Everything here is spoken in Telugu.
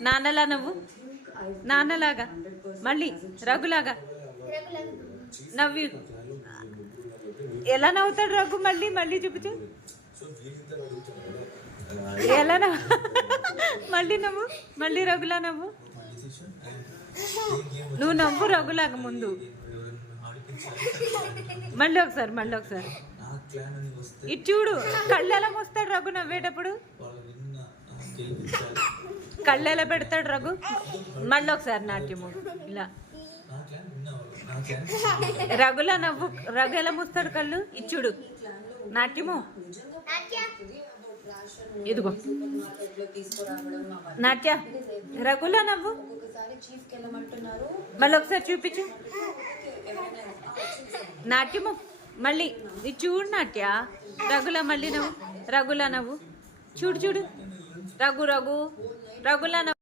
నాన్నలా నవ్వు, నాన్నలాగా మళ్ళీ రఘులాగా నవ్వి. ఎలా నవ్వుతాడు రఘు? మళ్ళీ మళ్ళీ చూపించు. ఎలా నవ్వు? మళ్ళీ నవ్వు, మళ్ళీ రఘులా నవ్వు. నువ్వు నవ్వు రఘులాగా ముందు. మళ్ళీ ఒకసారి, మళ్ళీ ఒకసారి. ఇటు చూడు, కళ్ళు ఎలా మోస్తాడు రఘు నవ్వేటప్పుడు? కళ్ళు ఎలా పెడతాడు రఘు? మళ్ళీ ఒకసారి నాట్యము ఇలా. రఘులా నవ్వు. రఘు ఎలా మూస్తాడు కళ్ళు? ఇచ్చుడు నాట్యము. ఇదిగో నాట్య. రఘులా నవ్వు. మళ్ళీ ఒకసారి చూపించు నాట్యము. మళ్ళీ ఇది చూడు నాట్య. రఘులా మళ్ళీ నవ్వు. రఘులా నవ్వు. చూడు చూడు. రఘు రఘు రఘులా నవ్వు.